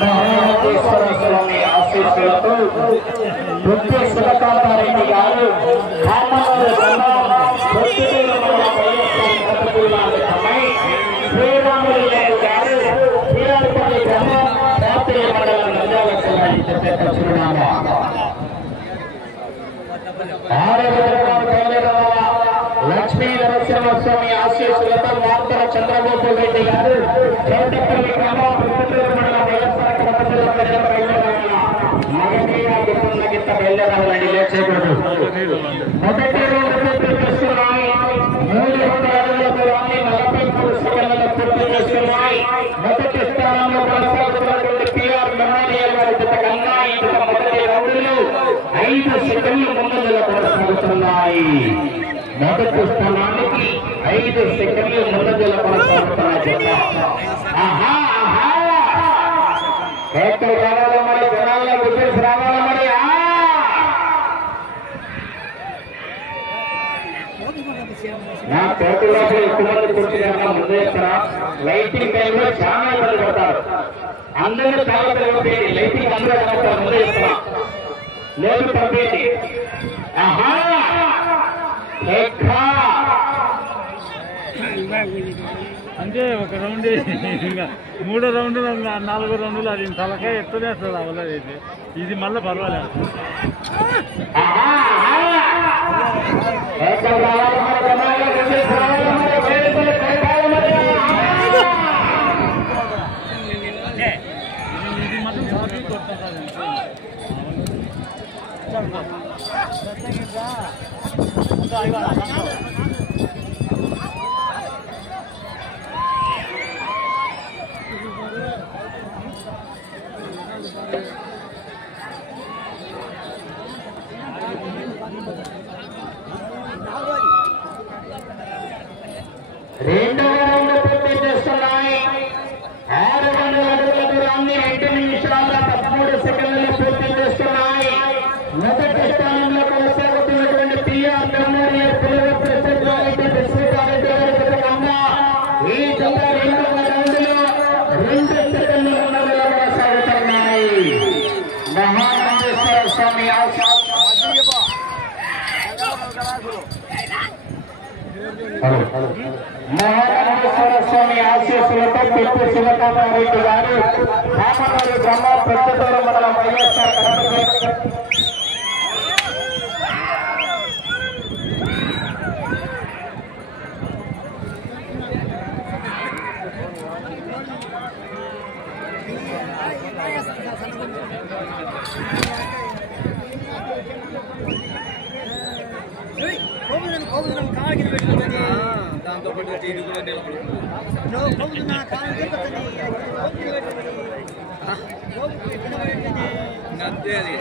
మహానందేశ్వర స్వామి ఆశీస్సులతో నృత్య శివకాంతారెడ్డి గారు శ్రీరాములు గారు శ్రీరామపల్లి గ్రామం రాత్రి మండలం నంద్యాల చిరునామా లక్ష్మీ నరసింహస్వామి ఆశీస్సులతో వార్తల చంద్రబాబు రెడ్డి గారు చౌటపల్లి గ్రామం మండలం వైఎస్ఆర్ కడప జిల్లా బయలుదేరాలని లేచేకూడదు. మొదటి రోజు పూర్తి చేస్తున్నాయి 300 అడుగుల దూరాన్ని 43 సెకండ్లలో పూర్తి చేస్తున్నాయి. మొదటి స్థానంలో కొనసాగుతున్నటువంటి పిఆర్ మెమోరియల్ వారి జత కన్నా ఇంత మొదటి రౌండ్లు 5 సెకండ్లు ముందంజలో కొనసాగుతున్నాయి. మొదటి స్థానానికి 5 సెకండ్లు ముందంజలో కొనసాగుతున్న జత. రైతులు రావాల మరి, జనాల్లో విజయస్ రావాల మరి. నా తోటలోకి ఎక్కువ మంది కూర్చున్నా ముందు లైటింగ్ టైంలో చాలా ఇబ్బంది పడతారు. అందరూ చాలా పంపేది లైటింగ్ అందరూ కనపడతారు. ముందే చెప్తున్నా లేదు పంపేది. అంటే ఒక రౌండ్ ఇంకా 3వ రౌండ్ 4వ రౌండ్లు అది తలకాయ ఎత్తనేస్తుంది అవ్వలేదు. ఇది మళ్ళీ పర్వాలేదు. ఇది మాత్రం సాఫీ కొడుతుంది. రెండవ రౌండ్ పూర్తి చేస్తున్నాయి. 600 అడుగుల దూరాన్ని 2 నిమిషాల 13 సెకండ్లలో పూర్తి చేస్తున్నాయి. మొదటి స్థానంలో కొనసాగుతున్నటువంటి పిఆర్ మెమోరియల్ ఈ జత 2వ రౌండ్లో 2 సెకండ్ల ముందంజలో కొనసాగుతున్నాయి. మహానందేశ్వర స్వామి మహానందేశ్వర స్వామి ఆశీస్సులతో పెద్ద శివకాంతారెడ్డి గారు రామనగర్ గ్రామం ప్రస్తుతం మండలం వైఎస్ఆర్ కడప దాంతో పాటు టీవీ కూడా అంతే అది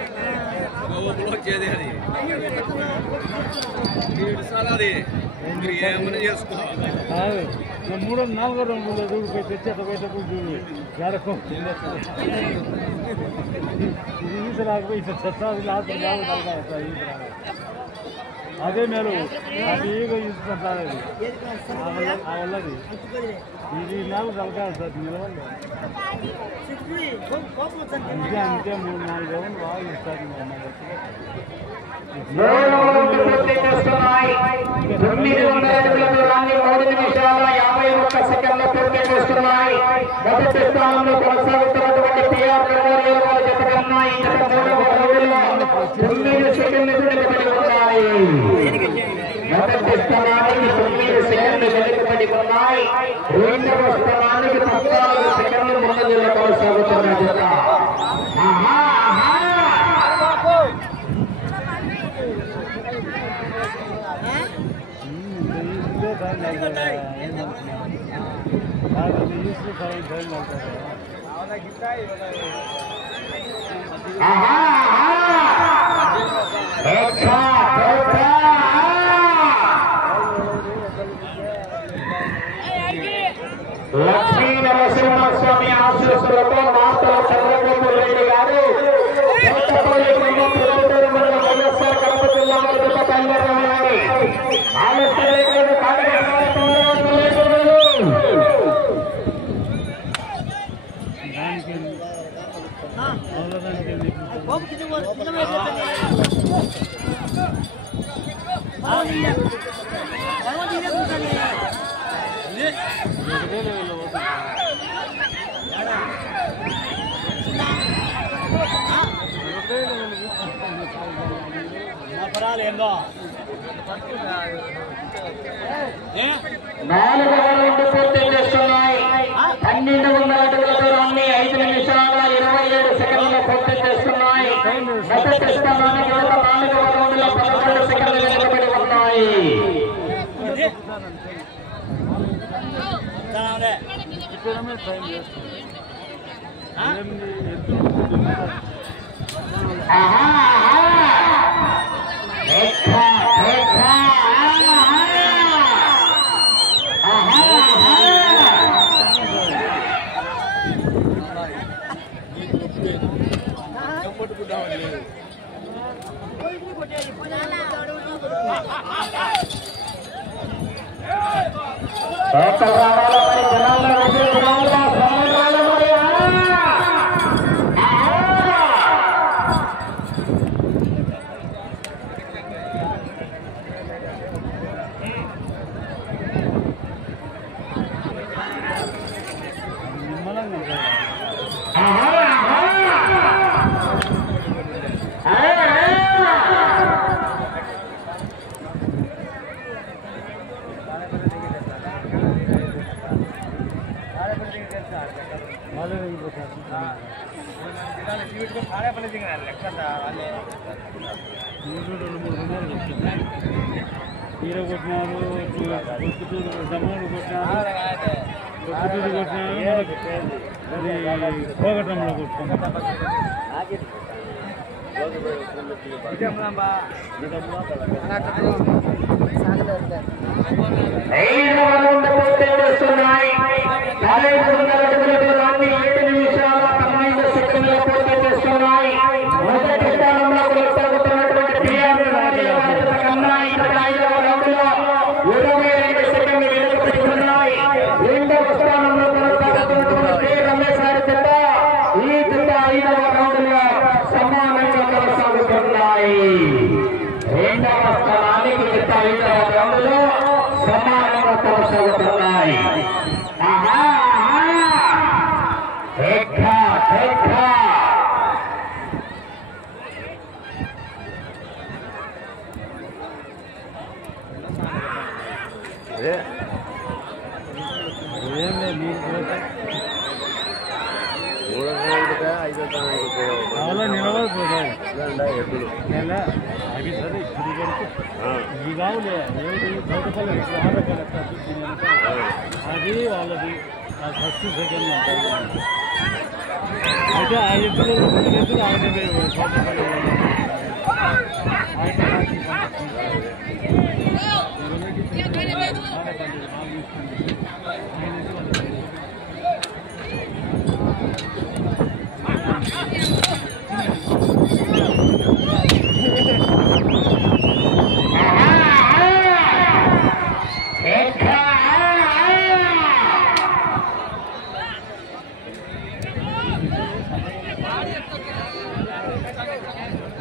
గోపులో వచ్చేది అది అది మీరు ఏమైనా చేసుకోవాలి. 3వ 4వ రౌండ్లో దూడిపోయి తెచ్చేట పోయేటప్పుడు చూడు జరగం ఈత రాకపోయి చెత్తాది లాస్ట్ అదే మేలు అది ఈగ తీసుకుంటారు. ఆ వల్లది ఇది నెల తలకాలి సార్ నిలవాలి. అంతే 3-4 రౌండ్లు బాగా ఇస్తారు. 900 అడుగుల దూరాన్ని 3 నిమిషాల 51 సెకండ్ల పూర్తి చేస్తున్నాయి. మొదటి స్థానంలో కొనసాగుతున్నటువంటి పిఆర్ మెమోరియల్ వారి జత కన్నా ఈ జత 3వ రౌండ్లో 9 సెకండ్లు వెనుకబడి ఉన్నాయి. మొదటి స్థానానికి 9 సెకండ్లు వెనుకబడి ఉన్నాయి. 2వ స్థానానికి 14 సెకండ్లు ముందంజలో కొనసాగుతున్న జత. లక్ష్మీ నరసింహస్వామి ఆశీస్సులతో మాతల చంద్రబాబు రెడ్డి గారు వైఎస్ఆర్ కడప జిల్లా నాలుగవ రౌండ్ పూర్తి చేస్తున్నాయి. 1200 అడుగుల దూరాన్ని 5 నిమిషాల 27 సెకండ్లు పూర్తి చేస్తున్నాయి. మొదటి స్థానానికి 4వ రౌండ్ లో 11 సెకండ్లు వెనుకబడి ఉన్నాయి. హీరో కొట్టినారు, కొట్టుటూరు దమ్మూరు కొట్టినారు, కొట్టుటూరు కొట్టినారు, అది పోగటంలో కొట్టుకున్నాం. నిలబడిపోతాయి అవి సరే ఇప్పుడు వరకు ఇవి కావులే బయటపల్లి అది వాళ్ళది ఫస్ట్ సెకండ్ ఉంటుంది. అయితే ఆ ఎద్దులు ఆడపల్లి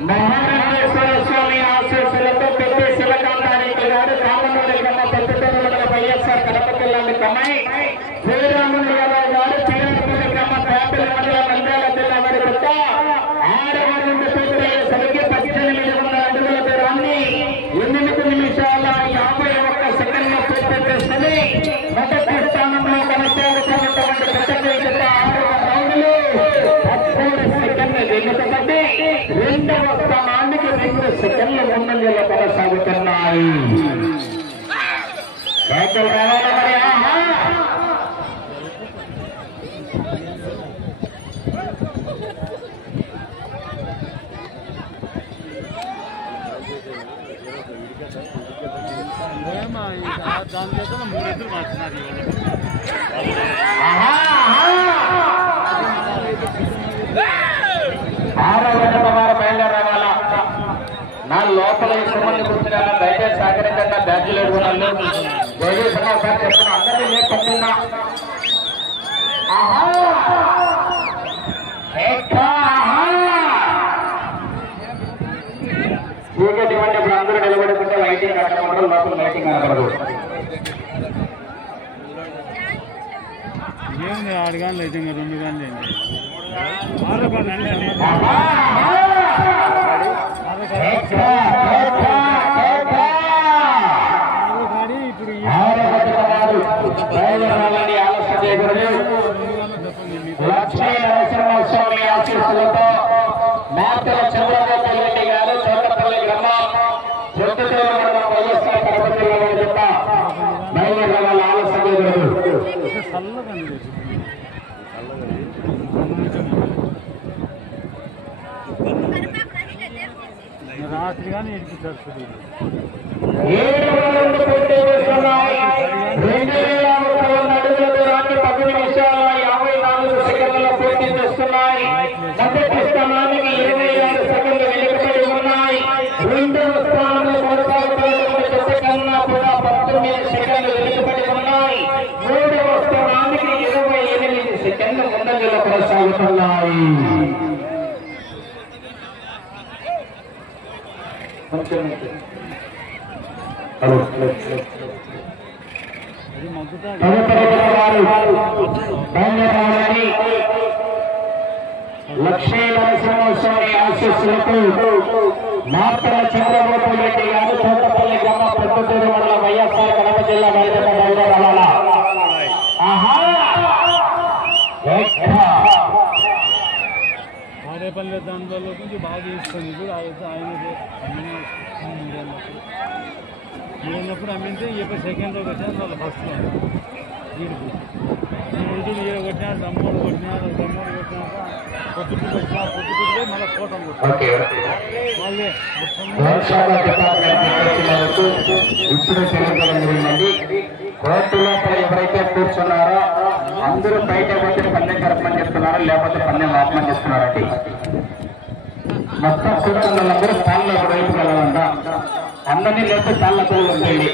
మహారాజేశ్వర స్వామి ఆశీస్సులతో పెద్ద శివకాంతారెడ్డి గారు కామనూరుగమ్మ పెద్దతోరుల వైఎస్ఆర్ కడప జిల్లా మిత్రమై శ్రీరాములు యాదవ్ గారు చీరాలపల్లి గ్రామ పేపల మండల నంద్యాల జిల్లా వారి కొత్త 6వ రౌండ్ పూర్తయ్యే సరికి 1800 అడుగుల దూరాన్ని 8 నిమిషాల 51 సెకండ్లు పూర్తి చేసుకుని మొదటి స్థానంలో కొనసాగుతున్నటువంటి పెద్ద 6వ రౌండ్లో 13 సెకండ్లు వెనుకబడి 2వ స్థానానికి 2 సెకండ్ల ముందంజలో కొనసాగుతున్నాయి. దాని చేత 3 ఎద్దులు మార్చినారు. బయలుదేరావాలా నా లోపల ఇష్టమంది కూర్చున్నా దయచేసి సహకరించండి. బ్యాడ్జీలు ఎడుగున్నాను ఒకసారి చెప్తున్నా అందరినీ నేను చెప్తున్నా. ఆహా కనపడదు. ఏముంది 6 గంటలు అయితే ఇంకా 2 గంటలు లక్ష్మీ నరసింహస్వామి ఆశీస్సులతో మాతల చంద్రబాబు రెడ్డి గారు చోటపల్లి గ్రామం ప్రొద్దుటూరు మండలం వైఎస్ఆర్ కడప జిల్లా వారి జత బయలుదేరాల ఆలస్యం రాత్రి కానీ ఎడిపిస్తారు 7 పూర్తి చేస్తున్నాయి. 2031 అడుగుల దూరాన్ని 10 నిమిషాల 54 సెకండ్లలో పూర్తి చేస్తున్నాయి. మొదటి స్థానానికి 26 సెకండ్లు వెనుకబడి ఉన్నాయి. రెండవ స్థానంలో కొనసాగుతున్నటువంటి జత కన్నా కూడా 19 సెకండ్లు వెనుకబడి ఉన్నాయి. మూడవ స్థానానికి 28 సెకండ్లు ముందంజలో కొనసాగుతున్నాయి. లక్ష్మీ నరసింహస్వామి ఆశీస్సులకు మాతల చంద్రబాబు రెడ్డి గారు చోటపల్లి గ్రామ ప్రొద్దుటూరు మండలం వైఎస్ఆర్ కడప జిల్లా బయలుదేరాల. ఆరేపల్లి దానిలో కొంచెం బాగా చేస్తుంది కూడా ఆయన మీరున్నప్పుడు అమ్మింటే ఇప్పుడు సెకండ్ రోజు వచ్చాను వాళ్ళు ఫస్ట్లో వీడికి నేను కొట్టినాడు దమ్మోడు కొట్టినాడు కొట్టినాక పొద్దుకు మళ్ళీ కోటం వాళ్ళే ఇప్పుడు తెలియజేయండి. కోర్టులో ఎవరైతే కూర్చున్నారో అందరూ బయట పోతే పన్నెం కరపమని చెప్తున్నారు, లేకపోతే పన్నెం ఆపమని చెప్తున్నారండి. మొత్తం కూర్చున్న వాళ్ళందరూ తాళ్ళలో వైపు వెళ్ళాలంట. అందరినీ లేకపోతే తాళ్ళతో ఉంటుంది,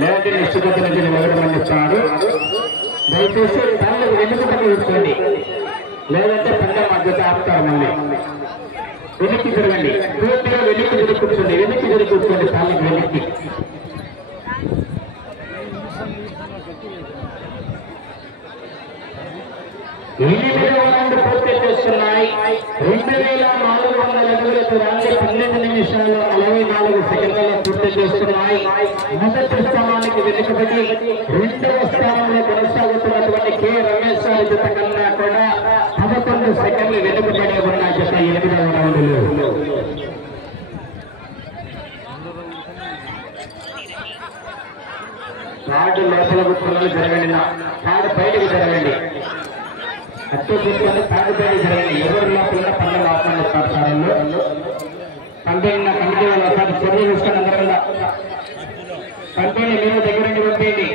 లేదంటే నిశ్చిత నుంచి వెళ్ళమని చెప్తున్నారు. దయచేసి తాళ్ళకు వెనుకని కూర్చోండి, లేదంటే పన్నెం మధ్యత ఆపుతారు. మళ్ళీ వెనక్కి తిరగండి, పూర్తిగా వెనక్కి తిరిగి కూర్చోండి, వెనక్కి తిరిగి కూర్చోండి తాళ్ళకు వెనక్కి. 8 పూర్తి చేస్తున్నాయి. 2400 అడుగుల దూరాన్ని 12 నిమిషాల 44 సెకండ్లలో పూర్తి చేస్తున్నాయి. మొదటి స్థానానికి వెనుకబడి రెండవ స్థానంలో కొనసాగుతున్నటువంటి కె రమేష్ గారి జత కన్నా కూడా 11 సెకండ్లు వెనుకబడి ఉన్న జత 8వ రౌండ్లో. తాడు లోపల గుర్తులు జరగండి, తాడు బయటకు జరగండి, అత్తే చూసుకొని తాడు బయట జరగండి. ఎవరు లోపల పన్నెండు ఆపండి స్థానంలో కంపెనీ కమిటీ వాళ్ళు ఒకసారి చర్య తీసుకొని అందరూ కంపెనీ మీరు దగ్గర పంపేయండి.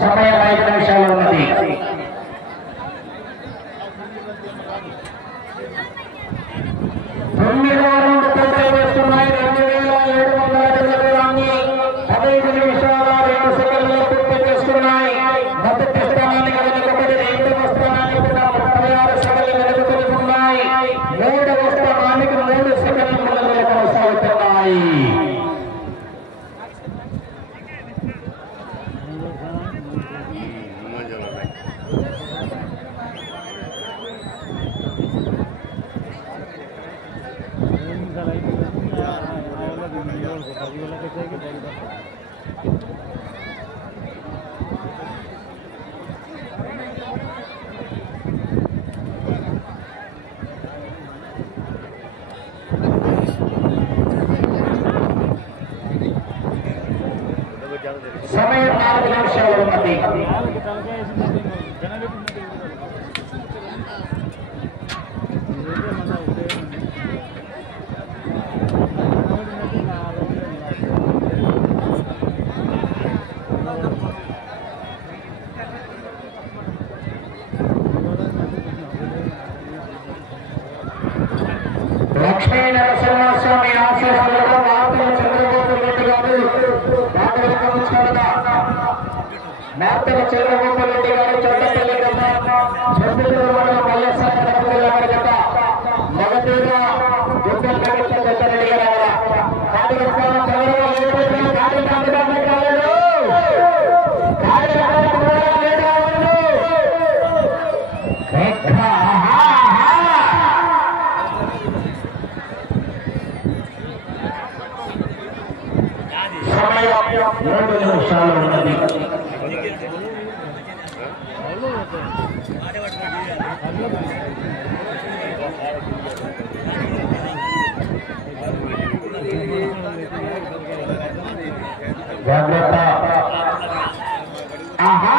సమయం 5 నిమిషాలు ఉన్నది. తొమ్మిదవ రౌండ్ పూర్తి చేస్తున్నాయి. 2700 అడుగుల దూరాన్ని మూడవ స్థానానికి 3 సెకండ్ల ముందంజలో కొనసాగుతున్నాయి. సమయం 4 నిమిషాలు ఉన్నది. లక్ష్మీ నరసింహస్వామి ఆశీస్సులతో వార్తల చంద్రబాబు రెడ్డి గారు మార్తల చంద్రబాబు రెడ్డి గారు చోటపల్లి మండలం వైఎస్ఆర్ కడప జిల్లా జత మొదటిగా దుర్గం రెడ్డి గారు సమయం 3 నిమిషాలు ఉన్నది. జాగ్రత్త. ఆహా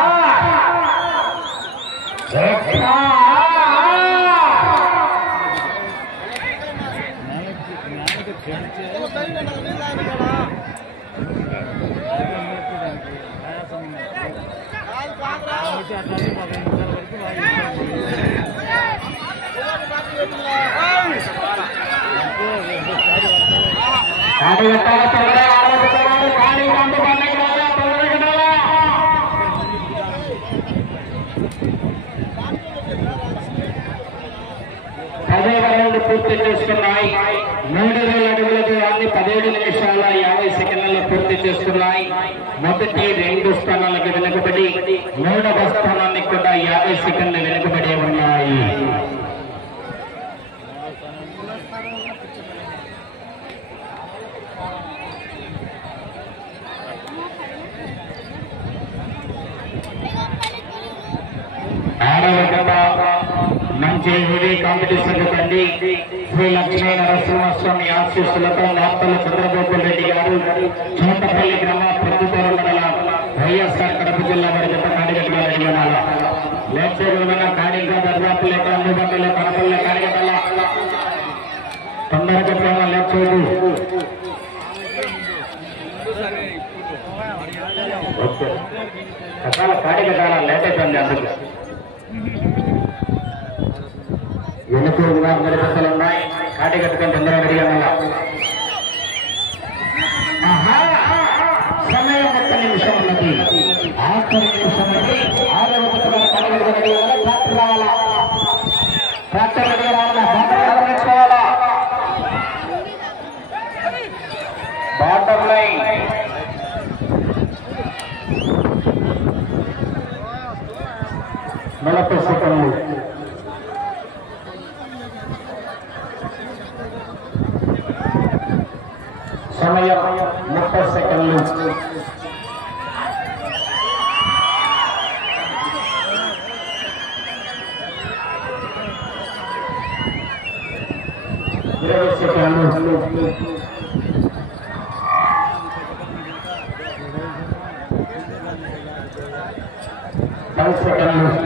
పూర్తి చేసుకున్నాయి. 3000 అడుగుల దూరాన్ని 17 నిమిషాల 50 సెకండ్లలో పూర్తి చేసుకున్నాయి. మొదటి 2 స్థానాలకు వెనుకబడి 3వ స్థానానికి కూడా 50 సెకండ్లు వెనుకబడి ఉన్నాయి. మంచి హెవీ కాంపిటీషన్ కండి. శ్రీ లక్ష్మీ నరసింహస్వామి ఆశీస్సులతో మార్తల చంద్రబాబు రెడ్డి గారు చోటపల్లి గ్రామ ప్రొద్దుటూరు మండలం వైఎస్ఆర్ కడప జిల్లా వారి జత కాడిగట్ల రెడ్డిగడాల లేచేరుమైన కాడిగా దర్వాపు లేక అందుబాటులో కడపల్ల కాడిగట్ల తొందరగా ప్రేమ లేచేరు రకాల కాడిగట్టాల లేట్ అయిపోయింది. అందుకు వెనుకగా అందరి బస్సులు ఉన్నాయి. కాటి కట్టుకొని తొందరగా రెడీగా సమయం 1 నిమిషం ఉన్నది. 6 నిమిషం ఉన్నది. 6వ ట్రాక్టర్ రావాలా, ట్రాక్టర్ రెడీ రావాలా, నేర్చుకోవాలా. బాటమ్ లైన్ 40 సెకండ్లు. సమయం 30 సెకండ్లు. సెకండ్లు. 10 సెకండ్లు.